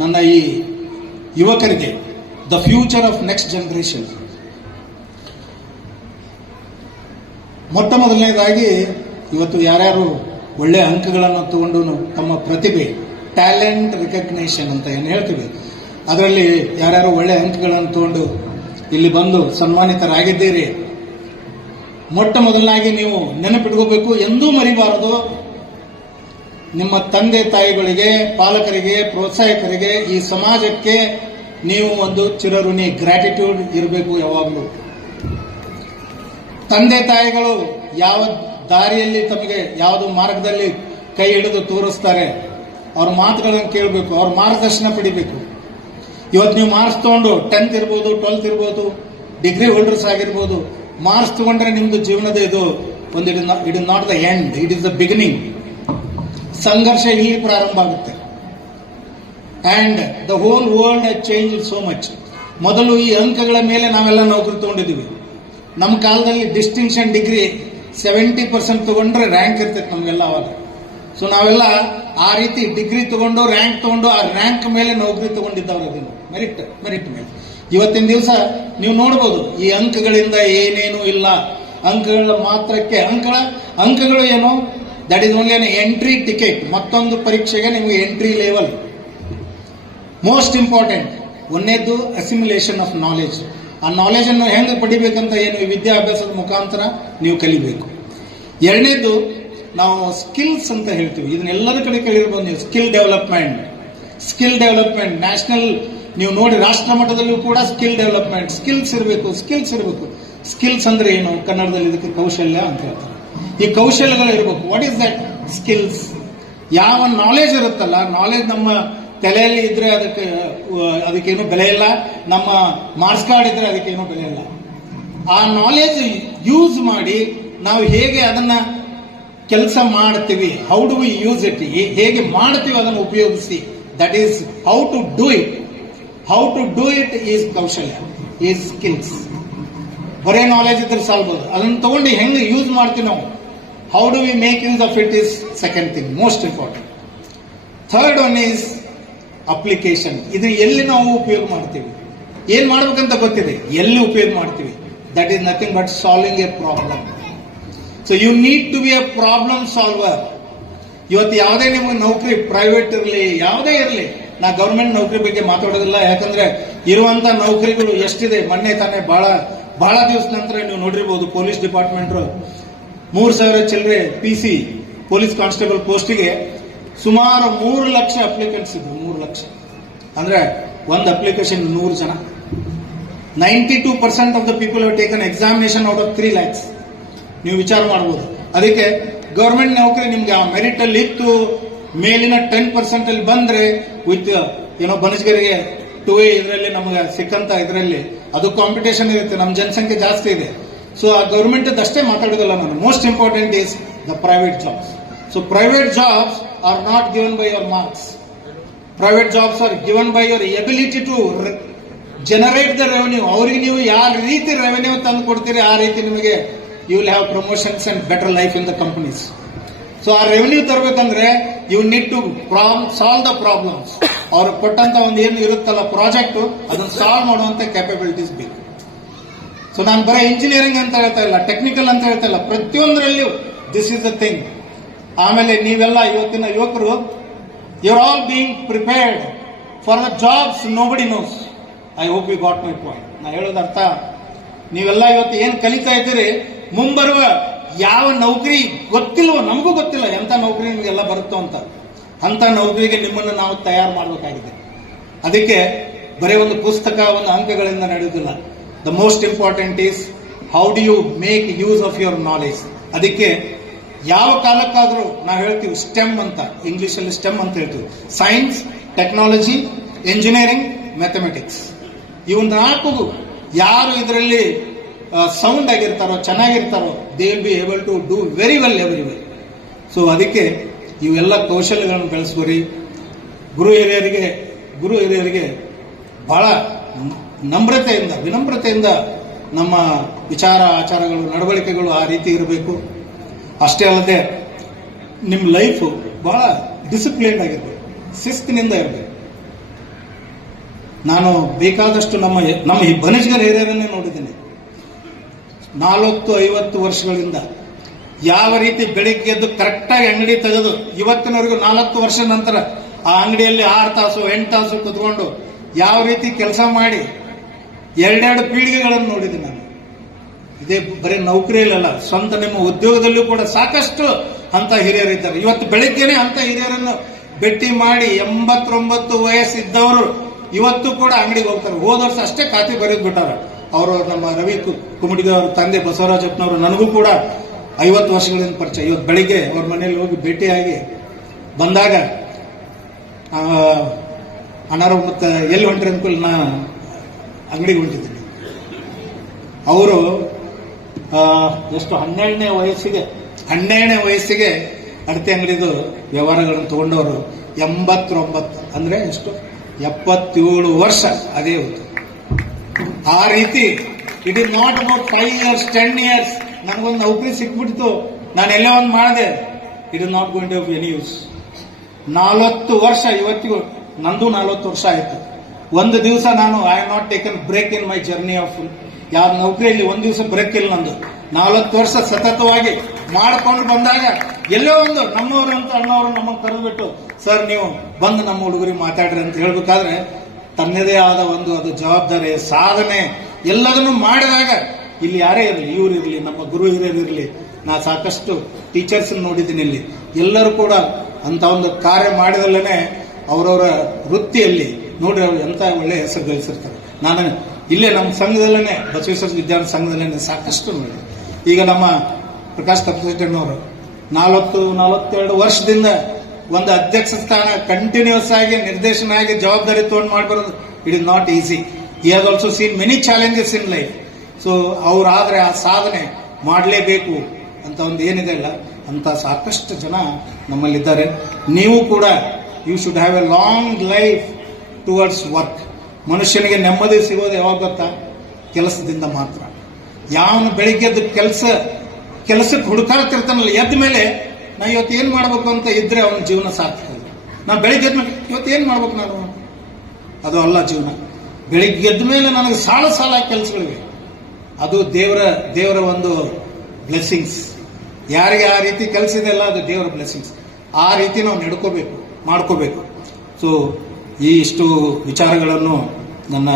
ನನ್ನ ಈ ಯುವಕರಿಗೆ the future of next generation. ಮೊಟ್ಟ ಮೊದಲನೇದಾಗಿ ಇವತ್ತು ಯಾರ್ಯಾರು ಒಳ್ಳೆ ಅಂಕಗಳನ್ನು ತಗೊಂಡು ತಮ್ಮ ಪ್ರತಿಭೆ ಟ್ಯಾಲೆಂಟ್ ರಿಕಗ್ನೇಷನ್ ಅಂತ ಏನು ಹೇಳ್ತೀವಿ, ಅದರಲ್ಲಿ ಯಾರ್ಯಾರು ಒಳ್ಳೆ ಅಂಕಗಳನ್ನು ತಗೊಂಡು ಇಲ್ಲಿ ಬಂದು ಸನ್ಮಾನಿತರಾಗಿದ್ದೀರಿ. ಮೊಟ್ಟ ಮೊದಲನಾಗಿ ನೀವು ನೆನಪಿಟ್ಕೋಬೇಕು, ಎಂದೂ ಮರಿಬಾರದು, ನಿಮ್ಮ ತಂದೆ ತಾಯಿಗಳಿಗೆ, ಪಾಲಕರಿಗೆ, ಪ್ರೋತ್ಸಾಹಕರಿಗೆ, ಈ ಸಮಾಜಕ್ಕೆ ನೀವು ಒಂದು ಚಿರಋಣಿ, ಗ್ರಾಟಿಟ್ಯೂಡ್ ಇರಬೇಕು ಯಾವಾಗಲೂ. ತಂದೆ ತಾಯಿಗಳು ಯಾವ ದಾರಿಯಲ್ಲಿ ತಮಗೆ ಯಾವುದು ಮಾರ್ಗದಲ್ಲಿ ಕೈ ಹಿಡಿದು ತೋರಿಸ್ತಾರೆ ಅವ್ರ ಮಾತುಗಳನ್ನು ಕೇಳಬೇಕು, ಅವ್ರ ಮಾರ್ಗದರ್ಶನ ಪಡಿಬೇಕು. ಇವತ್ತು ನೀವು ಮಾರ್ಕ್ಸ್ ತಗೊಂಡು 10th ಇರ್ಬೋದು, 12th ಇರ್ಬೋದು, ಡಿಗ್ರಿ ಹೋಲ್ಡರ್ಸ್ ಆಗಿರ್ಬೋದು, ಮಾರ್ಕ್ಸ್ ತಗೊಂಡ್ರೆ ನಿಮ್ದು ಜೀವನದ ಇದು ಒಂದು it is not the end, it is the beginning. ಸಂಘರ್ಷ ಇಲ್ಲಿ ಪ್ರಾರಂಭ ಆಗುತ್ತೆ. And the whole world has changed so much. ಮೊದಲು ಈ ಅಂಕಗಳ ಮೇಲೆ ನಾವೆಲ್ಲ ನೌಕರಿ ತಗೊಂಡಿದ್ದೀವಿ. ನಮ್ಮ ಕಾಲದಲ್ಲಿ ಡಿಸ್ಟಿಂಕ್ಷನ್ ಡಿಗ್ರಿ 70% ತಗೊಂಡ್ರೆ ರ್ಯಾಂಕ್ ಇರ್ತೈತೆ ನಮಗೆಲ್ಲ ಅವಾಗ. ಸೊ ನಾವೆಲ್ಲ ಆ ರೀತಿ ಡಿಗ್ರಿ ತಗೊಂಡು ರ್ಯಾಂಕ್ ತಗೊಂಡು ಆ ರ್ಯಾಂಕ್ ಮೇಲೆ ನೌಕರಿ ತಗೊಂಡಿದ್ದವ್ರು, ಮೆರಿಟ್ ಮೇಲೆ. ಇವತ್ತಿನ ದಿವಸ ನೀವು ನೋಡಬಹುದು ಈ ಅಂಕಗಳಿಂದ ಏನೇನು ಇಲ್ಲ. ಅಂಕಗಳ ಮಾತ್ರಕ್ಕೆ ಅಂಕಗಳು ಏನು, that is only an entry ticket. ಮತ್ತೊಂದು ಪರೀಕ್ಷೆಗೆ ನಿಮಗೆ ಎಂಟ್ರಿ ಲೆವೆಲ್. ಮೋಸ್ಟ್ ಇಂಪಾರ್ಟೆಂಟ್ ಒಂದೇದ್ದು ಅಸಿಮ್ಯುಲೇಷನ್ ಆಫ್ ನಾಲೆಜ್. ಆ ನಾಲೆಜ್ ಅನ್ನು ಹೆಂಗೆ ಪಡಿಬೇಕಂತ ಏನು ಈ ವಿದ್ಯಾಭ್ಯಾಸದ ಮುಖಾಂತರ ನೀವು ಕಲಿಬೇಕು. ಎರಡನೇದು ನಾವು ಸ್ಕಿಲ್ಸ್ ಅಂತ ಹೇಳ್ತೀವಿ. ಇದನ್ನೆಲ್ಲರ ಕಡೆ ಕೇಳಿರ್ಬೋದು ನೀವು. ಸ್ಕಿಲ್ ಡೆವಲಪ್ಮೆಂಟ್ ನ್ಯಾಷನಲ್ ನೀವು ನೋಡಿ, ರಾಷ್ಟ್ರ ಮಟ್ಟದಲ್ಲೂ ಕೂಡ ಸ್ಕಿಲ್ ಡೆವಲಪ್ಮೆಂಟ್, ಸ್ಕಿಲ್ಸ್ ಇರಬೇಕು. ಸ್ಕಿಲ್ಸ್ ಅಂದ್ರೆ ಏನು? ಕನ್ನಡದಲ್ಲಿ ಇದಕ್ಕೆ ಕೌಶಲ್ಯ ಅಂತ ಹೇಳ್ತಾರೆ. ಈ ಕೌಶಲ್ಯಗಳು ಇರಬೇಕು. What is that skills? ಯಾವ ನಾಲೆಜ್ ಇರುತ್ತಲ್ಲ, ನಾಲೆಜ್ ನಮ್ಮ ತಲೆಯಲ್ಲಿ ಇದ್ರೆ ಅದಕ್ಕೇನು ಬೆಲೆ ಇಲ್ಲ. ನಮ್ಮ ಮಾರ್ಕ್ಸ್ ಕಾರ್ಡ್ ಇದ್ರೆ ಅದಕ್ಕೇನು ಬೆಲೆ ಇಲ್ಲ. ಆ ನಾಲೆಜ್ ಯೂಸ್ ಮಾಡಿ ನಾವು ಹೇಗೆ ಅದನ್ನ ಕೆಲಸ ಮಾಡ್ತೀವಿ, how do we use it, ಹೇಗೆ ಮಾಡ್ತೀವಿ ಅದನ್ನು ಉಪಯೋಗಿಸಿ, that is how to do it is ಕೌಶಲ್ಯ, ಈಸ್ ಸ್ಕಿಲ್ಸ್. ಬರೇ ನಾಲೆಜ್ ಇದ್ರೆ ಸಾಲ್ಬೋದು. ಅದನ್ನು ತಗೊಂಡು ಹೆಂಗೆ ಯೂಸ್ ಮಾಡ್ತೀವಿ ನಾವು, how do we make use of it is second thing, most important. Third one is application. ಇದು ಎಲ್ಲಿ ನಾವು ಉಪಯೋಗ ಮಾಡ್ತೀವಿ. ಏನ್ ಮಾಡ್ಬೇಕಂತ ಗೊತ್ತಿದೆ, ಎಲ್ಲಿ ಉಪಯೋಗ ಮಾಡ್ತೀವಿ. That is nothing but solving a problem. So you need to be a problem solver. ಇವತ್ತು ಯಾವುದೇ ನಿಮಗೆ ನೌಕರಿ, ಪ್ರೈವೇಟ್ ಇರಲಿ ಯಾವುದೇ ಇರಲಿ, ನಾ ಗವರ್ಮೆಂಟ್ ನೌಕರಿ ಬಗ್ಗೆ ಮಾತಾಡೋದಿಲ್ಲ. ಯಾಕಂದ್ರೆ ಇರುವಂತ ನೌಕರಿಗಳು ಎಷ್ಟಿದೆ. ಮೊನ್ನೆ ತಾನೇ ಬಹಳ ದಿವಸ ನಂತರ ನೀವು ನೋಡಿರ್ಬೋದು, ಪೊಲೀಸ್ ಡಿಪಾರ್ಟ್ಮೆಂಟ್ 3,000 ಚಿಲ್ಲರೆ PC ಪೊಲೀಸ್ ಕಾನ್ಸ್ಟೇಬಲ್ ಪೋಸ್ಟಿಗೆ ಸುಮಾರು 3 ಲಕ್ಷ ಅಪ್ಲಿಕೆಂಟ್ಸ್ ಇದ್ರು. 3 ಲಕ್ಷ ಅಂದ್ರೆ ಒಂದು ಅಪ್ಲಿಕೇಶನ್ 100 ಜನ. 92% of the people have taken examination out of 3 lakhs. ನೀವು ವಿಚಾರ ಮಾಡಬಹುದು. ಅದಕ್ಕೆ ಗವರ್ಮೆಂಟ್ ನೌಕರಿ ನಿಮ್ಗೆ ಆ ಮೆರಿಟ್ ಅಲ್ಲಿ ಇತ್ತು, ಮೇಲಿನ 10% ಅಲ್ಲಿ ಬಂದ್ರೆ ವಿತ್ ಬನಸ್ಗರಿಗೆ 2A ಇದರಲ್ಲಿ ನಮಗೆ ಸಿಕ್ಕಂತ ಇದರಲ್ಲಿ ಅದು ಕಾಂಪಿಟೇಷನ್ ಇರುತ್ತೆ. ನಮ್ಮ ಜನಸಂಖ್ಯೆ ಜಾಸ್ತಿ ಇದೆ. ಸೊ ಆ ಗವರ್ಮೆಂಟ್ ಅಷ್ಟೇ ಮಾತಾಡೋದಿಲ್ಲ ನಾನು. Most important is the private jobs. So private jobs are not given by your marks. Private jobs are given by your ability to generate the revenue. ಅವ್ರಿಗೆ ನೀವು ಯಾವ ರೀತಿ ರೆವೆನ್ಯೂ ತಂದು ಕೊಡ್ತೀರಿ, ಆ ರೀತಿ ನಿಮಗೆ you will have promotions and better life in the companies. So ಆ ರೆವೆನ್ಯೂ ತರಬೇಕಂದ್ರೆ you need to solve the problems. ಅವ್ರು ಕೊಟ್ಟಂತ ಒಂದು ಏನು ಇರುತ್ತಲ್ಲ ಪ್ರಾಜೆಕ್ಟ್, ಅದನ್ನು ಸಾಲ್ವ್ ಮಾಡುವಂತ ಕ್ಯಾಪಬಿಲಿಟೀಸ್ ಬೇಕು. ಸೊ ನಾನು ಬರೀ ಇಂಜಿನಿಯರಿಂಗ್ ಅಂತ ಹೇಳ್ತಾ ಇಲ್ಲ, ಟೆಕ್ನಿಕಲ್ ಅಂತ ಹೇಳ್ತಾ ಇಲ್ಲ, ಪ್ರತಿಯೊಂದರಲ್ಲಿಯೂ ದಿಸ್ ಇಸ್ ದ ಥಿಂಗ್. ಆಮೇಲೆ ನೀವೆಲ್ಲ ಇವತ್ತಿನ ಯುವಕರು, you are all being prepared for the jobs nobody knows. I hope you got my point. ನಾ ಹೇಳೋದ ಅರ್ಥ, ನೀವೆಲ್ಲ ಇವತ್ತು ಏನ್ ಕಲಿತಾ ಇದ್ದೀರಿ, ಮುಂಬರುವ ಯಾವ ನೌಕರಿ ಗೊತ್ತಿಲ್ವೋ, ನಮಗೂ ಗೊತ್ತಿಲ್ಲ ಎಂತ ನೌಕರಿ ನಿಮಗೆಲ್ಲ ಬರುತ್ತೋ ಅಂತ ನೌಕರಿಗೆ ನಿಮ್ಮನ್ನು ನಾವು ತಯಾರು ಮಾಡಬೇಕಾಗಿದೆ. ಅದಕ್ಕೆ ಬರೀ ಒಂದು ಪುಸ್ತಕ, ಒಂದು ಅಂಕಗಳಿಂದ ನಡೆಯುವುದಿಲ್ಲ. The most important is how do you make use of your knowledge. ಅದಕ್ಕೆ ಯಾವ ಕಾಲಕ್ಕಾದ್ರೂ ನಾವು ಹೇಳ್ತೀವಿ ಸ್ಟೆಮ್ ಅಂತ, ಇಂಗ್ಲಿಷ್ ಅಲ್ಲಿ ಸ್ಟೆಮ್ ಅಂತ ಹೇಳ್ತೀವಿ. Science, technology, engineering, mathematics. ಇವು 4 ಯಾರು ಇದರಲ್ಲಿ ಸೌಂಡ್ ಆಗಿರ್ತಾರೋ, ಚೆನ್ನಾಗಿರ್ತಾರೋ, they will be able to do very well everywhere. So ಅದಕ್ಕೆ ಇವೆಲ್ಲ ಕೌಶಲ್ಯಗಳನ್ನು ಬೆಳೆಸ್ಕೊರಿ. ಗುರು ಹಿರಿಯರಿಗೆ ಬಹಳ ವಿನಮ್ರತೆಯಿಂದ ನಮ್ಮ ವಿಚಾರ, ಆಚಾರಗಳು, ನಡವಳಿಕೆಗಳು ಆ ರೀತಿ ಇರಬೇಕು. ಅಷ್ಟೇ ಅಲ್ಲದೆ ನಿಮ್ಮ ಲೈಫ್ ಬಹಳ ಡಿಸಿಪ್ಲಿನ್ಡ್ ಆಗಿರ್ಬೇಕು, ಶಿಸ್ತಿನಿಂದ ಇರಬೇಕು. ನಾನು ಬೇಕಾದಷ್ಟು ನಮ್ಮ ಈ ಬನಸ್ಗರ ಹಿರಿಯರನ್ನೇ ನೋಡಿದ್ದೇನೆ. 40-50 ವರ್ಷಗಳಿಂದ ಯಾವ ರೀತಿ ಬೆಳಿಗ್ಗೆ ಎದ್ದು ಕರೆಕ್ಟಾಗಿ ಅಂಗಡಿ ತೆಗೆದು ಇವತ್ತಿನವರೆಗೂ 4 ವರ್ಷ ನಂತರ ಆ ಅಂಗಡಿಯಲ್ಲಿ 6 ತಾಸು 8 ತಾಸು ಕುತ್ಕೊಂಡು ಯಾವ ರೀತಿ ಕೆಲಸ ಮಾಡಿ 2 ಪೀಳಿಗೆಗಳನ್ನು ನೋಡಿದ್ದೀನಿ ನಾನು. ಇದೇ ಬರೀ ನೌಕರಿಯಲ್ಲ, ಸ್ವಂತ ನಿಮ್ಮ ಉದ್ಯೋಗದಲ್ಲೂ ಕೂಡ ಸಾಕಷ್ಟು ಅಂತ ಹಿರಿಯರಿದ್ದಾರೆ. ಇವತ್ತು ಬೆಳಿಗ್ಗೆನೆ ಅಂತ ಹಿರಿಯರನ್ನು ಭೇಟಿ ಮಾಡಿ 89 ವಯಸ್ಸಿದ್ದವರು ಇವತ್ತು ಕೂಡ ಅಂಗಡಿಗೆ ಹೋಗ್ತಾರೆ. ಹೋದ ವರ್ಷ ಅಷ್ಟೇ ಖಾತೆ ಬರೆದು ಬಿಟ್ಟಾರ. ಅವರು ನಮ್ಮ ರವಿ ಕುಮಟಿಗೆ ಅವ್ರ ತಂದೆ ಬಸವರಾಜಪ್ಪನವರು ನನಗೂ ಕೂಡ 50 ವರ್ಷಗಳಿಂದ ಪರಿಚಯ. ಇವತ್ತು ಬೆಳಿಗ್ಗೆ ಅವ್ರ ಮನೆಯಲ್ಲಿ ಹೋಗಿ ಭೇಟಿಯಾಗಿ ಬಂದಾಗ ಅನಾರು ಮತ್ತೆ ಎಲ್ಲಿ ಹೊಂಟ್ರಿ ಅಂದ್ಕೂಲ ನಾ ಅಂಗಡಿಗೆ ಹೊಂಟಿದ್ದೀನಿ. ಅವರು ಎಷ್ಟು 12ನೇ ವಯಸ್ಸಿಗೆ ಅಡತೆ ಅಂಗಡಿದು ವ್ಯವಹಾರಗಳನ್ನು ತಗೊಂಡವರು 89 ಅಂದ್ರೆ ಎಷ್ಟು 77 ವರ್ಷ ಅದೇ ಹೊತ್ತು. ಆ ರೀತಿ it is not about 5 years 10 years. ನನಗೊಂದು ನೌಕರಿ ಸಿಕ್ಬಿಡ್ತು, ನಾನು ಎಲ್ಲೇ ಒಂದು ಮಾಡಿದೆ, it is not going to have any use. 40 ವರ್ಷ ಇವತ್ತಿಗೂ, ನಂದು 40 ವರ್ಷ ಆಯ್ತು. ಒಂದು ದಿವಸ ನಾನು I have not taken break in my journey of ಯಾವ ನೌಕರಿಯಲ್ಲಿ ಒಂದು ದಿವಸ ಬ್ರೇಕ್ ಇಲ್ಲ ನಂದು. 40 ವರ್ಷ ಸತತವಾಗಿ ಮಾಡಿಕೊಂಡು ಬಂದಾಗ ಎಲ್ಲೋ ಒಂದು ನಮ್ಮವರು ಅಂತ ಅಣ್ಣವರು ನಮ್ಮನ್ನು ಕರೆದುಬಿಟ್ಟು, ಸರ್ ನೀವು ಬಂದು ನಮ್ಮ ಹುಡುಗರಿಗೆ ಮಾತಾಡ್ರಿ ಅಂತ ಹೇಳ್ಬೇಕಾದ್ರೆ ತನ್ನದೇ ಆದ ಒಂದು ಅದು ಜವಾಬ್ದಾರಿ, ಸಾಧನೆ ಎಲ್ಲದನ್ನು ಮಾಡಿದಾಗ ಇಲ್ಲಿ ಯಾರೇ ಇರಲಿ, ಇವರಿರಲಿ, ನಮ್ಮ ಗುರು ಹಿರಿಯರಿರಲಿ, ನಾ ಸಾಕಷ್ಟು ಟೀಚರ್ಸ್ ನೋಡಿದ್ದೀನಿ ಇಲ್ಲಿ, ಎಲ್ಲರೂ ಕೂಡ ಅಂತ ಒಂದು ಕಾರ್ಯ ಮಾಡಿದಲ್ಲೇ ಅವರವರ ವೃತ್ತಿಯಲ್ಲಿ ನೋಡ್ರಿ ಅವ್ರು ಎಂತ ಒಳ್ಳೆ ಹೆಸರು ಗಳಿಸಿರ್ತಾರೆ. ನಾನು ಇಲ್ಲೇ ನಮ್ಮ ಸಂಘದಲ್ಲೇ ಬಸವೇಶ್ವರ ವಿದ್ಯಾರ್ಥಿ ಸಂಘದಲ್ಲೇ ಸಾಕಷ್ಟು ನೋಡಿ. ಈಗ ನಮ್ಮ ಪ್ರಕಾಶ್ ತಪ್ಪಸೆಟ್ಟಣ್ಣವರು 42 ವರ್ಷದಿಂದ ಒಂದು ಅಧ್ಯಕ್ಷ ಸ್ಥಾನ ಕಂಟಿನ್ಯೂಸ್ ಆಗಿ ನಿರ್ದೇಶನ ಆಗಿ ಜವಾಬ್ದಾರಿ ತಗೊಂಡು ಮಾಡ್ಬರೋದು it is not easy. He has also seen many challenges in life. So ಅವರಾದ್ರೆ ಆ ಸಾಧನೆ ಮಾಡಲೇಬೇಕು ಅಂತ ಒಂದು ಏನಿದೆ ಅಲ್ಲ ಅಂತ ಸಾಕಷ್ಟು ಜನ ನಮ್ಮಲ್ಲಿದ್ದಾರೆ. ನೀವು ಕೂಡ you should have a long life towards work. ಮನುಷ್ಯನಿಗೆ ನೆಮ್ಮದಿ ಸಿಗೋದು ಯಾವಾಗ ಗೊತ್ತಾ? ಕೆಲಸದಿಂದ ಮಾತ್ರ. ಯಾವನು ಬೆಳಿಗ್ಗೆದ್ದು ಕೆಲಸಕ್ಕೆ ಹುಡುಕಾಡ್ತಿರ್ತಾನಲ್ಲ, ಎದ್ದ ಮೇಲೆ ನಾ ಇವತ್ತು ಏನ್ ಮಾಡ್ಬೇಕು ಅಂತ ಇದ್ರೆ ಅವನ ಜೀವನ ಸಾರ್ಥಕ. ನಾನು ಬೆಳಿಗ್ಗೆ ಎದ್ದ ಮೇಲೆ ಇವತ್ತು ಏನ್ ಮಾಡ್ಬೇಕು ನಾನು, ಅದು ಅಲ್ಲ ಜೀವನ. ಬೆಳಿಗ್ಗೆ ಎದ್ದ ಮೇಲೆ ನನಗೆ ಸಾಲ ಕೆಲಸಗಳಿವೆ. ಅದು ದೇವರ ಒಂದು ಬ್ಲೆಸ್ಸಿಂಗ್ಸ್. ಯಾರಿಗೆ ಆ ರೀತಿ ಕೆಲಸ ಇದೆ ಅಲ್ಲ, ಅದು ದೇವರ ಬ್ಲೆಸ್ಸಿಂಗ್ಸ್. ಆ ರೀತಿ ನಾವು ಮಾಡ್ಕೋಬೇಕು. ಸೊ ಈ ಇಷ್ಟು ವಿಚಾರಗಳನ್ನು ನನ್ನ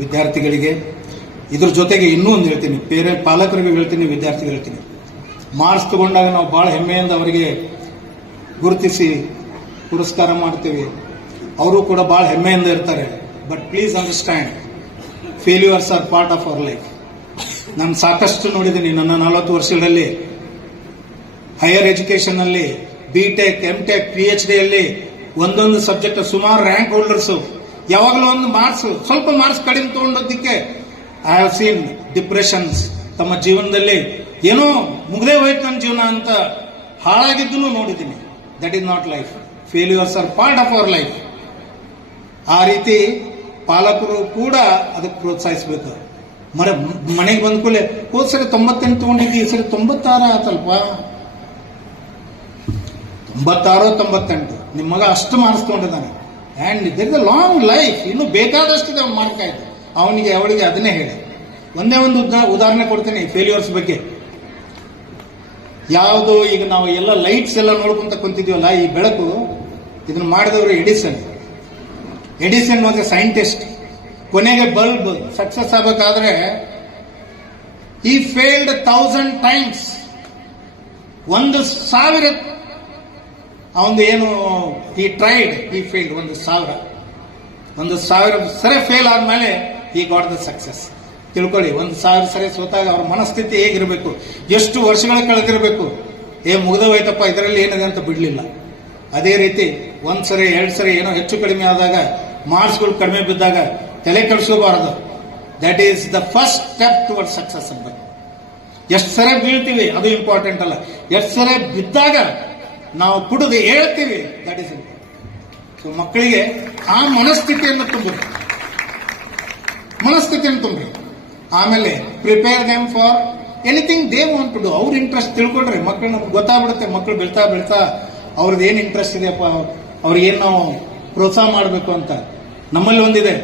ವಿದ್ಯಾರ್ಥಿಗಳಿಗೆ, ಇದ್ರ ಜೊತೆಗೆ ಇನ್ನೂ ಒಂದು ಹೇಳ್ತೀನಿ, ಪಾಲಕರಿಗೂ ಹೇಳ್ತೀನಿ, ವಿದ್ಯಾರ್ಥಿಗಳು ಹೇಳ್ತೀನಿ. ಮಾರ್ಕ್ಸ್ ತಗೊಂಡಾಗ ನಾವು ಬಹಳ ಹೆಮ್ಮೆಯಿಂದ ಅವರಿಗೆ ಗುರುತಿಸಿ ಪುರಸ್ಕಾರ ಮಾಡ್ತೇವೆ. ಅವರು ಕೂಡ ಬಹಳ ಹೆಮ್ಮೆಯಿಂದ ಇರ್ತಾರೆ. But please understand, failures are part of our life. ನಾನು ಸಾಕಷ್ಟು ನೋಡಿದ್ದೀನಿ ನನ್ನ 40 ವರ್ಷಗಳಲ್ಲಿ. ಹೈಯರ್ ಎಜುಕೇಶನ್ ಅಲ್ಲಿ BTech, MTech, PhD ಅಲ್ಲಿ ಒಂದೊಂದು ಸಬ್ಜೆಕ್ಟ್ ಸುಮಾರು ರ್ಯಾಂಕ್ ಹೋಲ್ಡರ್ಸ್ ಯಾವಾಗಲೂ ಒಂದು ಸ್ವಲ್ಪ ಮಾರ್ಕ್ಸ್ ಕಡಿಮೆ ತಗೊಂಡೋದಕ್ಕೆ ಐ ಹ್ಯಾವ್ ಸೀನ್ ಡಿಪ್ರೆಷನ್ಸ್. ತಮ್ಮ ಜೀವನದಲ್ಲಿ ಏನೋ ಮುಗ್ದೇ ಹೋಯ್ತು ನನ್ನ ಜೀವನ ಅಂತ ಹಾಳಾಗಿದ್ದನ್ನು ನೋಡಿದ್ದೀನಿ. That is not life. Failures are part of our life. ಆ ರೀತಿ ಪಾಲಕರು ಕೂಡ ಅದಕ್ಕೆ ಪ್ರೋತ್ಸಾಹಿಸಬೇಕು. ಮನೆಗೆ ಬಂದ ಕೂಡಲೇ ಹೋದ ಸರಿ 98 ತಗೊಂಡಿದ್ದಿ, ಈ ಸರಿ 96 ಆತಲ್ಪ, 96, 98 ನಿಮ್ಮ ಮಗ ಅಷ್ಟು ಮಾರ್ಕ್ಸ್ ತಗೊಂಡಿದ್ದಾನೆ. And there is a long life. ಇನ್ನು ಬೇಕಾದಷ್ಟಿದೆ ಮಾಡ್ಕಾಯ್ತು ಅವನಿಗೆ ಅವಳಿಗೆ. ಅದನ್ನೇ ಹೇಳಿ ಒಂದೇ ಒಂದು ಉದಾಹರಣೆ ಕೊಡ್ತೀನಿ ಫೇಲ್ಯೂರ್ಸ್ ಬಗ್ಗೆ. ಯಾವುದು ಈಗ ನಾವು ಎಲ್ಲ ಲೈಟ್ಸ್ ಎಲ್ಲ ನೋಡ್ಕೊಂತ ಕುಂತಿದ್ವಲ್ಲ, ಈ ಬೆಳಕು ಇದನ್ನ ಮಾಡಿದವರು ಎಡಿಸನ್ ವಾಸ್ ಎ ಸೈಂಟಿಸ್ಟ್. ಕೊನೆಗೆ ಬಲ್ಬ್ ಸಕ್ಸಸ್ ಆಗಬೇಕಾದ್ರೆ ಈ ಫೇಲ್ಡ್ 1000 ಟೈಮ್ಸ್. 1,000 ಅವನು ಏನು ಈ ಟ್ರೈಡ್, ಈ ಫೇಲ್ಡ್ 1,000 ಸರಿ ಫೇಲ್ ಆದ್ಮೇಲೆ ಈ ಗಾಟ್ ದ ಸಕ್ಸಸ್. ತಿಳ್ಕೊಳ್ಳಿ, 1,000 ಸರಿ ಸೋತಾಗ ಅವ್ರ ಮನಸ್ಥಿತಿ ಹೇಗಿರಬೇಕು, ಎಷ್ಟು ವರ್ಷಗಳ ಕಳೆದಿರಬೇಕು. ಮುಗ್ದ ಹೋಯ್ತಪ್ಪ ಇದರಲ್ಲಿ ಏನಿದೆ ಅಂತ ಬಿಡ್ಲಿಲ್ಲ. ಅದೇ ರೀತಿ 1 ಸರಿ 2 ಸರಿ ಏನೋ ಹೆಚ್ಚು ಕಡಿಮೆ ಆದಾಗ, ಮಾರ್ಕ್ಸ್ಗಳು ಕಡಿಮೆ ಬಿದ್ದಾಗ ತಲೆ ಕೆಡಿಸ್ಕೋಬಾರದು. That is the first step toward success ಅಂತ. ಎಷ್ಟು ಸರಿ ಬೀಳ್ತೀವಿ ಅದು ಇಂಪಾರ್ಟೆಂಟ್ ಅಲ್ಲ, ಎಷ್ಟು ಸರಿ ಬಿದ್ದಾಗ ನಾವು ಕುಡಿದು ಹೇಳ್ತೀವಿ, ದಟ್ ಈಸ್ ಇಂಪಾರ್ಟೆಂಟ್. ಸೊ ಮಕ್ಕಳಿಗೆ ಆ ಮನಸ್ಥಿತಿಯನ್ನು ತುಂಬ್ರಿ. ಆಮೇಲೆ prepare them for anything they want to do. ಅವ್ರ ಇಂಟ್ರೆಸ್ಟ್ ತಿಳ್ಕೊಳ್ರಿ. ಮಕ್ಕಳು ನಮ್ಗೆ ಗೊತ್ತಾಗ್ಬಿಡುತ್ತೆ. ಮಕ್ಕಳು ಬೆಳ್ತಾ ಅವ್ರದ್ದು ಏನು ಇಂಟ್ರೆಸ್ಟ್ ಇದೆಯಪ್ಪ, ಅವ್ರಿಗೇನು ನಾವು ಪ್ರೋತ್ಸಾಹ ಮಾಡಬೇಕು ಅಂತ. ನಮ್ಮಲ್ಲಿ ಒಂದಿದೆ,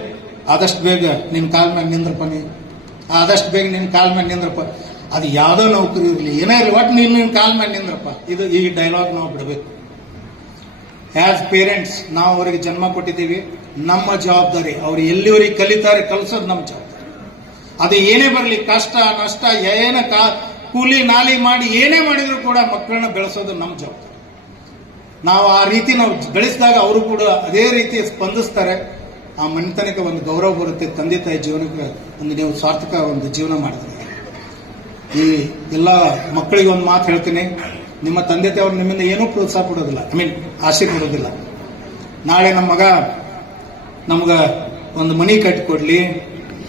ಆದಷ್ಟು ಬೇಗ ನಿನ್ನ ಕಾಲ್ ಮೇಲೆ ನಿಂದ್ರಪ್ಪ, ಆದಷ್ಟು ಬೇಗ ನಿನ್ನ ಕಾಲ್ ಮೇಲೆ ನಿಂದ್ರಪ್ಪ. ಅದು ಯಾವುದೋ ನೌಕರಿ ಇರಲಿ, ಏನೇ ಇರಲಿ, ಒಟ್ಟು ನಿನ್ನ ಕಾಲ್ ಮೇಲೆ ನಿಂದ್ರಪ್ಪ. ಈ ಡೈಲಾಗ್ ನಾವು ಬಿಡಬೇಕು. ಆಸ್ ಪೇರೆಂಟ್ಸ್ ನಾವು ಅವರಿಗೆ ಜನ್ಮ ಕೊಟ್ಟಿದ್ದೀವಿ. ನಮ್ಮ ಜವಾಬ್ದಾರಿ ಅವ್ರು ಎಲ್ಲಿವರೆಗೆ ಕಲಿತಾರೆ ಕಲಿಸೋದು ನಮ್ಮ ಜವಾಬ್ದಾರಿ. ಅದು ಏನೇ ಬರಲಿ, ಕಷ್ಟ ನಷ್ಟ ಏನ ಕೂಲಿ ನಾಲಿ ಮಾಡಿ ಏನೇ ಮಾಡಿದ್ರು ಕೂಡ ಮಕ್ಕಳನ್ನ ಬೆಳೆಸೋದು ನಮ್ಮ ಜವಾಬ್ದಾರಿ. ನಾವು ಆ ರೀತಿ ನಾವು ಬೆಳೆಸಿದಾಗ ಅವರು ಕೂಡ ಅದೇ ರೀತಿ ಸ್ಪಂದಿಸ್ತಾರೆ. ಆ ಮನೆತನಕ್ಕೆ ಒಂದು ಗೌರವ ಬರುತ್ತೆ. ತಂದೆ ತಾಯಿ ಜೀವನಕ್ಕೆ ಒಂದು ನೀವು ಸಾರ್ಥಕ ಒಂದು ಜೀವನ ಮಾಡಿದ್ರೆ. ಈ ಎಲ್ಲ ಮಕ್ಕಳಿಗೆ ಒಂದು ಮಾತು ಹೇಳ್ತೀನಿ, ನಿಮ್ಮ ತಂದೆ ತಾಯಿಯವರು ನಿಮ್ಮಿಂದ ಏನೂ ಪ್ರೋತ್ಸಾಹ ಕೊಡೋದಿಲ್ಲ, ಆಸೆ ಕೊಡೋದಿಲ್ಲ. ನಾಳೆ ನಮ್ಮ ಮಗ ನಮ್ಗ ಒಂದು ಮನಿ ಕಟ್ಟಿಕೊಡ್ಲಿ,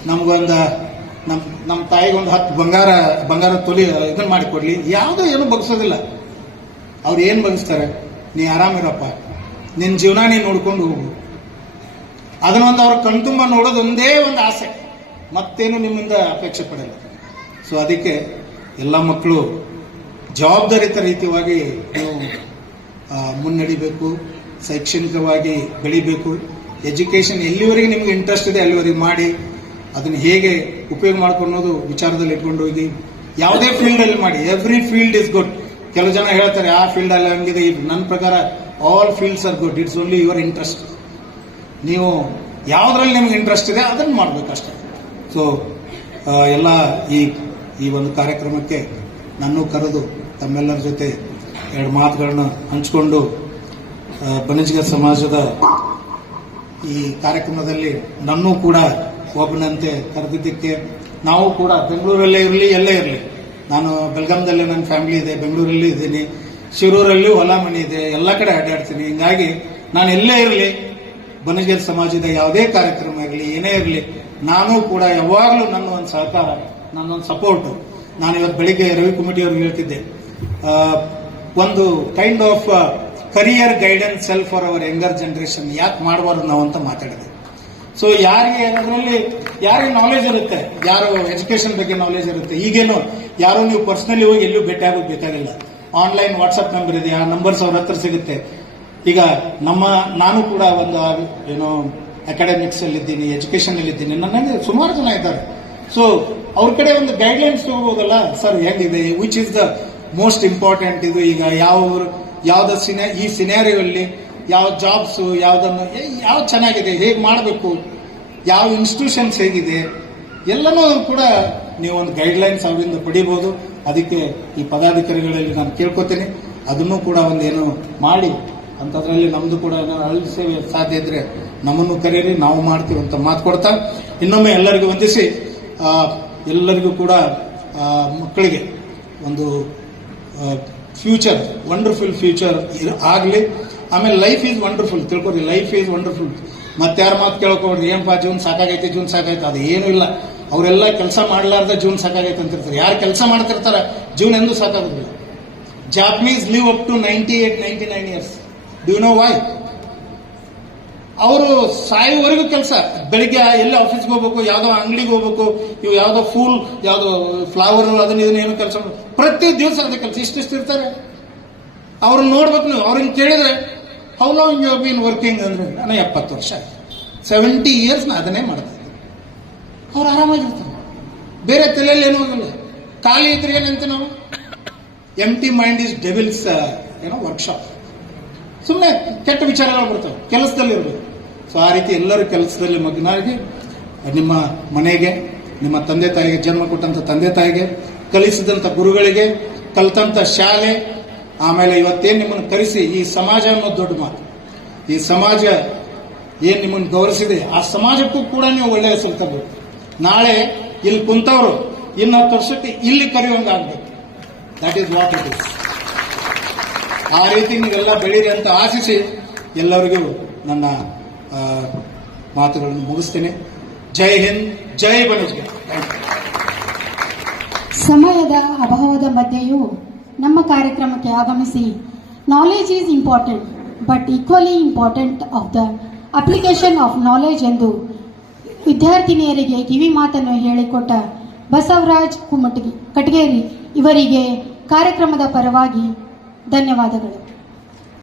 ನಮ್ಗೊಂದು ನಮ್ಮ ತಾಯಿಗೆ ಒಂದು 10 ಬಂಗಾರ ತೊಲಿ ಇದನ್ನ ಮಾಡಿಕೊಡ್ಲಿ, ಯಾವುದೋ ಏನೂ ಬಗ್ಸೋದಿಲ್ಲ. ಅವ್ರು ಏನು ಬಗ್ಸ್ತಾರೆ, ನೀ ಆರಾಮಿರಪ್ಪ, ನಿನ್ನ ಜೀವನ ನೀನು ನೋಡ್ಕೊಂಡು ಹೋಗು. ಅದನ್ನೊಂದು ಅವ್ರ ಕಣ್ತುಂಬ ನೋಡೋದು ಒಂದೇ ಒಂದು ಆಸೆ, ಮತ್ತೇನು ನಿಮ್ಮಿಂದ ಅಪೇಕ್ಷೆ ಪಡಲ್ಲ. ಸೊ ಅದಕ್ಕೆ ಎಲ್ಲ ಮಕ್ಕಳು ಜವಾಬ್ದಾರಿತ ರೀತಿಯಾಗಿ ನೀವು ಮುನ್ನಡಿಬೇಕು, ಶೈಕ್ಷಣಿಕವಾಗಿ ಬೆಳಿಬೇಕು. ಎಜುಕೇಶನ್ ಎಲ್ಲಿವರೆಗೆ ನಿಮ್ಗೆ ಇಂಟ್ರೆಸ್ಟ್ ಇದೆ ಅಲ್ಲಿವರೆಗೆ ಮಾಡಿ, ಅದನ್ನು ಹೇಗೆ ಉಪಯೋಗ ಮಾಡ್ಕೊಳ್ಳೋದು ವಿಚಾರದಲ್ಲಿ ಇಟ್ಕೊಂಡು ಹೋಗಿ. ಯಾವುದೇ ಫೀಲ್ಡ್ ಅಲ್ಲಿ ಮಾಡಿ, ಎವ್ರಿ ಫೀಲ್ಡ್ ಇಸ್ ಗುಡ್. ಕೆಲವು ಜನ ಹೇಳ್ತಾರೆ ಆ ಫೀಲ್ಡ್ ಅಲ್ಲಿ ಹಂಗಿದೆ. ನನ್ನ ಪ್ರಕಾರ all fields are good, it's only your interest. ನೀವು ಯಾವುದ್ರಲ್ಲಿ ನಿಮ್ಗೆ ಇಂಟ್ರೆಸ್ಟ್ ಇದೆ ಅದನ್ನು ಮಾಡ್ಬೇಕಷ್ಟೇ. ಸೊ ಎಲ್ಲ ಈ ಒಂದು ಕಾರ್ಯಕ್ರಮಕ್ಕೆ ನನ್ನೂ ಕರೆದು ತಮ್ಮೆಲ್ಲರ ಜೊತೆ 2 ಮಾತುಗಳನ್ನ ಹಂಚಿಕೊಂಡು ಬಣಿಜ್ಗ ಸಮಾಜದ ಈ ಕಾರ್ಯಕ್ರಮದಲ್ಲಿ ನನ್ನೂ ಕೂಡ ಒಬ್ಬನಂತೆ ಕರೆದಿದ್ದಕ್ಕೆ, ನಾವು ಕೂಡ ಬೆಂಗಳೂರಲ್ಲೇ ಇರಲಿ ಎಲ್ಲೇ ಇರಲಿ, ನಾನು ಬೆಳಗಾಂದಲ್ಲೇ ನನ್ನ ಫ್ಯಾಮಿಲಿ ಇದೆ, ಬೆಂಗಳೂರಲ್ಲಿ ಇದ್ದೀನಿ, ಶಿರೂರಲ್ಲೂ ಹೊಲ ಮನೆ ಇದೆ, ಎಲ್ಲ ಕಡೆ ಅಡ್ಡಾಡ್ತೀನಿ. ಹಿಂಗಾಗಿ ನಾನು ಎಲ್ಲೇ ಇರಲಿ, ಬಣಿಜ್ಗರ ಸಮಾಜದ ಯಾವುದೇ ಕಾರ್ಯಕ್ರಮ ಇರಲಿ, ಏನೇ ಇರಲಿ, ನಾನು ಕೂಡ ಯಾವಾಗಲೂ ನನ್ನ ಒಂದು ಸಹಕಾರ, ನನ್ನೊಂದು ಸಪೋರ್ಟ್. ನಾನು ಇವತ್ತು ಬೆಳಿಗ್ಗೆ ರವಿ ಕಮಿಟಿ ಅವ್ರಿಗೆ ಹೇಳ್ತಿದ್ದೆ, ಒಂದು kind of career guidance self for our younger generation ಯಾಕೆ ಮಾಡಬಾರ್ದು ನಾವು ಅಂತ ಮಾತಾಡಿದೆ. ಸೊ ಯಾರಿಗೆ ಅದರಲ್ಲಿ ಯಾರಿಗೆ ನಾಲೆಜ್ ಇರುತ್ತೆ, ಯಾರು ಎಜುಕೇಶನ್ ಬಗ್ಗೆ ನಾಲೆಜ್ ಇರುತ್ತೆ, ಈಗೇನು ಯಾರು ನೀವು ಪರ್ಸನಲಿ ಹೋಗಿ ಎಲ್ಲೂ ಭೇಟಿ ಆಗೋದು ಬೇಕಾಗಿಲ್ಲ. ಆನ್ಲೈನ್ ವಾಟ್ಸ್ಆಪ್ ನಂಬರ್ ಇದೆ, ಆ ನಂಬರ್ಸ್ ಅವ್ರ ಹತ್ರ ಸಿಗುತ್ತೆ. ಈಗ ನಾನು ಕೂಡ ಒಂದು ಅಕಾಡೆಮಿಕ್ಸಲ್ಲಿದ್ದೀನಿ, ಎಜುಕೇಷನಲ್ಲಿದ್ದೀನಿ, ನನ್ನಲ್ಲಿ ಸುಮಾರು ಜನ ಇದ್ದಾರೆ. ಸೊ ಅವ್ರ ಕಡೆ ಒಂದು ಗೈಡ್ಲೈನ್ಸ್ ತಗೋಬೋದಲ್ಲ ಸರ್, ಹೆಂಗಿದೆ, which is the most important, ಇದು ಈಗ ಯಾವ್ದು ಈ ಸಿನಾರಿಯಲ್ಲಿ ಯಾವ ಜಾಬ್ಸು ಯಾವ್ದು ಚೆನ್ನಾಗಿದೆ, ಹೇಗೆ ಮಾಡಬೇಕು, ಯಾವ ಇನ್ಸ್ಟಿಟ್ಯೂಷನ್ಸ್ ಹೇಗಿದೆ, ಎಲ್ಲನೂ ಕೂಡ ನೀವು ಒಂದು ಗೈಡ್ಲೈನ್ಸ್ ಅವರಿಂದ ಪಡಿಬೋದು. ಅದಕ್ಕೆ ಈ ಪದಾಧಿಕಾರಿಗಳಲ್ಲಿ ನಾನು ಕೇಳ್ಕೊತೀನಿ, ಅದನ್ನು ಕೂಡ ಒಂದೇನು ಮಾಡಿ ಅಂಥದ್ರಲ್ಲಿ ನಮ್ದು ಕೂಡ ಏನಾದ್ರು ಅಳ್ಳಿ ಸೇವೆ ಸಾಧ್ಯ ಇದ್ರೆ ನಮ್ಮನ್ನು ಕರೀರಿ, ನಾವು ಮಾಡ್ತೀವಿ ಅಂತ ಮಾತು ಕೊಡ್ತಾ ಇನ್ನೊಮ್ಮೆ ಎಲ್ಲರಿಗೂ ವಂದಿಸಿ, ಎಲ್ಲರಿಗೂ ಕೂಡ ಮಕ್ಕಳಿಗೆ ಒಂದು ಫ್ಯೂಚರ್, ವಂಡರ್ಫುಲ್ ಫ್ಯೂಚರ್ ಆಗಲಿ. ಆಮೇಲೆ ಲೈಫ್ ಈಸ್ ವಂಡರ್ಫುಲ್ ತಿಳ್ಕೊರಿ, ಲೈಫ್ ಈಸ್ ವಂಡರ್ಫುಲ್. ಮತ್ತೆ ಯಾರ ಮಾತು ಕೇಳ್ಕೊಡ್ರಿ, ಏನಪ್ಪ ಜೀವನ ಸಾಕಾಗೈತೆ, ಜೀವನ ಸಾಕಾಯ್ತು, ಅದು ಏನೂ ಇಲ್ಲ. ಅವರೆಲ್ಲ ಕೆಲಸ ಮಾಡಲಾರ್ದ ಜೀವನ ಸಾಕಾಗೈತೆ ಅಂತಿರ್ತಾರೆ. ಯಾರು ಕೆಲಸ ಮಾಡ್ತಿರ್ತಾರ ಜೀವನ ಎಂದೂ ಸಾಕಾಗೋದಿಲ್ಲ. Japanese live up to 98-99 years. Do you know why? ಅವರು ಸಾಯುವವರೆಗೂ ಕೆಲಸ. ಬೆಳಿಗ್ಗೆ ಎಲ್ಲಿ ಆಫೀಸ್ಗೆ ಹೋಗ್ಬೇಕು, ಯಾವ್ದೋ ಅಂಗಡಿಗೆ ಹೋಗ್ಬೇಕು, ಇವು ಯಾವ್ದೋ ಫೂಲ್, ಯಾವ್ದೋ ಫ್ಲವರ್, ಅದನ್ನ ಏನು ಕೆಲಸ, ಪ್ರತಿ ದಿವಸ ಅದೇ ಕೆಲಸ. ಇಷ್ಟಿಷ್ಟು ಇರ್ತಾರೆ. ಅವ್ರನ್ನ ನೋಡ್ಬೇಕು ನೀವು. ಅವ್ರನ್ನ ಕೇಳಿದ್ರೆ how long you have been working ಅಂದ್ರೆ, ನಾನು 70 ವರ್ಷ, 70 ಇಯರ್ಸ್ ನಾ ಅದನ್ನೇ ಮಾಡ್ತಾ ಇದ್ದೀನಿ. ಅವ್ರು ಆರಾಮಾಗಿರ್ತಾರೆ, ಬೇರೆ ತಲೆಯಲ್ಲಿ ಏನೂ ಆಗಲ್ಲ. ಖಾಲಿ ಇದ್ರೆ ಏನಂತ ನಾವು ಎಂಟಿ ಮೈಂಡ್ ಇಸ್ ಡೆವಿಲ್ಸ್ ವರ್ಕ್ಶಾಪ್. ಸುಮ್ಮನೆ ಕೆಟ್ಟ ವಿಚಾರಗಳು ಬರ್ತವೆ, ಕೆಲಸದಲ್ಲಿ ಇರಬೇಕು. ಸೊ ಆ ರೀತಿ ಎಲ್ಲರೂ ಕೆಲಸದಲ್ಲಿ ಮಗ್ನಾಗಿ, ನಿಮ್ಮ ಮನೆಗೆ, ನಿಮ್ಮ ತಂದೆ ತಾಯಿಗೆ, ಜನ್ಮ ಕೊಟ್ಟಂತ ತಂದೆ ತಾಯಿಗೆ, ಕಲಿಸಿದಂಥ ಗುರುಗಳಿಗೆ, ಕಲಿತಂಥ ಶಾಲೆ, ಆಮೇಲೆ ಇವತ್ತೇನು ನಿಮ್ಮನ್ನು ಕರೆಸಿ ಈ ಸಮಾಜ ಅನ್ನೋದು ದೊಡ್ಡ ಮಾತು. ಈ ಸಮಾಜ ಏನ್ ನಿಮ್ಮನ್ನು ಗೌರವಿಸಿದೆ, ಆ ಸಮಾಜಕ್ಕೂ ಕೂಡ ನೀವು ಒಳ್ಳೆಯ ಹೆಸರು ತರಬೇಕು. ನಾಳೆ ಇಲ್ಲಿ ಕುಂತವರು 10 ವರ್ಷಕ್ಕೆ ಇಲ್ಲಿ ಕರೆಯುವಂಗಾಗಬೇಕು. That is what it is. ಆ ರೀತಿ ನೀವೆಲ್ಲ ಬೆಳೀರಿ ಅಂತ ಆಶಿಸಿ ಎಲ್ಲರಿಗೂ ನನ್ನ ಮಾತುಗಳನ್ನು ಮುಗಿಸ್ತೀನಿ. ಜೈ ಹಿಂದ್, ಜೈ ಬನಸ್ಗಿರಿ. ಸಮಯದ ಅಭಾವದ ಮಧ್ಯೆಯೂ ನಮ್ಮ ಕಾರ್ಯಕ್ರಮಕ್ಕೆ ಆಗಮಿಸಿ knowledge is important but equally important of the application of knowledge ಎಂದು ವಿದ್ಯಾರ್ಥಿನಿಯರಿಗೆ ಕಿವಿ ಮಾತನ್ನು ಹೇಳಿಕೊಟ್ಟ ಬಸವರಾಜ್ ಕಟಗೇರಿ ಇವರಿಗೆ ಕಾರ್ಯಕ್ರಮದ ಪರವಾಗಿ ಧನ್ಯವಾದಗಳು.